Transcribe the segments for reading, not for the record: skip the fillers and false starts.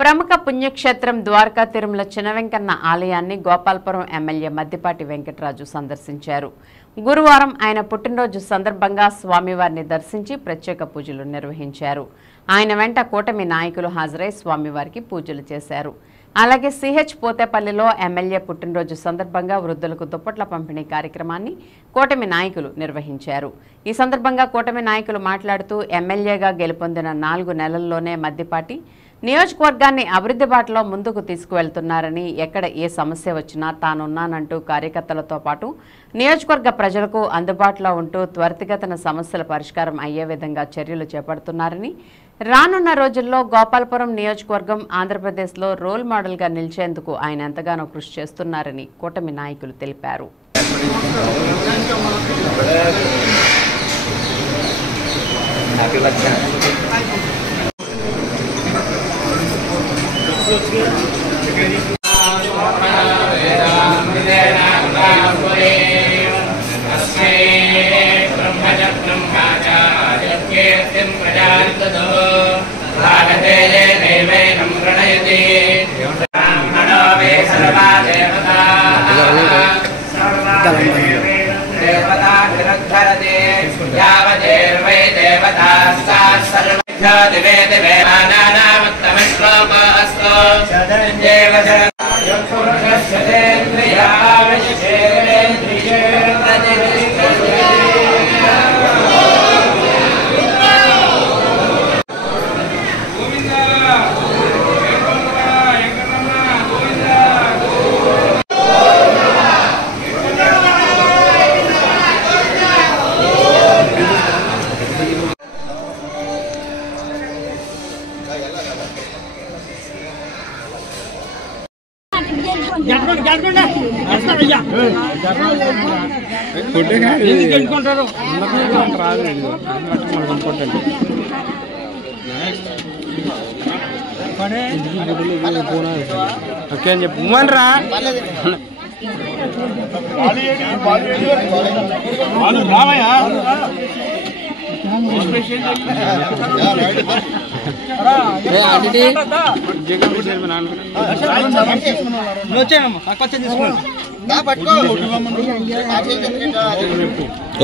ప్రముఖ పుణ్యక్షేత్రం ద్వారకా తిరుమల చినవెంకన్న ఆలయాన్ని గోపాల్పురం ఎమ్మెల్యే మద్దిపాటి వెంకటరాజు సందర్శించారు. గురువారం ఆయన పుట్టినరోజు సందర్భంగా స్వామివారిని దర్శించి ప్రత్యేక పూజలు నిర్వహించారు. ఆయన వెంట కూటమి నాయకులు హాజరై స్వామివారికి పూజలు చేశారు. అలాగే సిహెచ్ పోతేపల్లిలో ఎమ్మెల్యే పుట్టినరోజు సందర్భంగా వృద్ధులకు దుప్పట్ల పంపిణీ కార్యక్రమాన్ని కూటమి నాయకులు నిర్వహించారు. ఈ సందర్భంగా కూటమి నాయకులు మాట్లాడుతూ ఎమ్మెల్యేగా గెలుపొందిన 4 నెలల్లోనే మద్దిపాటి నియోజకవర్గాన్ని అభివృద్ధి బాటలో ముందుకు తీసుకువెళ్తున్నారని, ఎక్కడ ఏ సమస్య వచ్చినా తానున్నానంటూ కార్యకర్తలతో పాటు నియోజకవర్గ ప్రజలకు అందుబాటులో ఉంటూ త్వరితగతిన సమస్యల పరిష్కారం అయ్యే విధంగా చర్యలు చేపడుతున్నారని, రానున్న రోజుల్లో గోపాల్పురం నియోజకవర్గం ఆంధ్రప్రదేశ్లో రోల్ మోడల్గా నిలిచేందుకు ఆయన ఎంతగానో కృషి చేస్తున్నారని కూటమి నాయకులు తెలిపారు.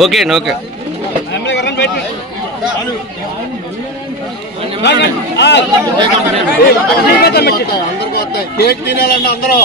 ఓకే ఓకే కేక్ తినాలండి అందరూ.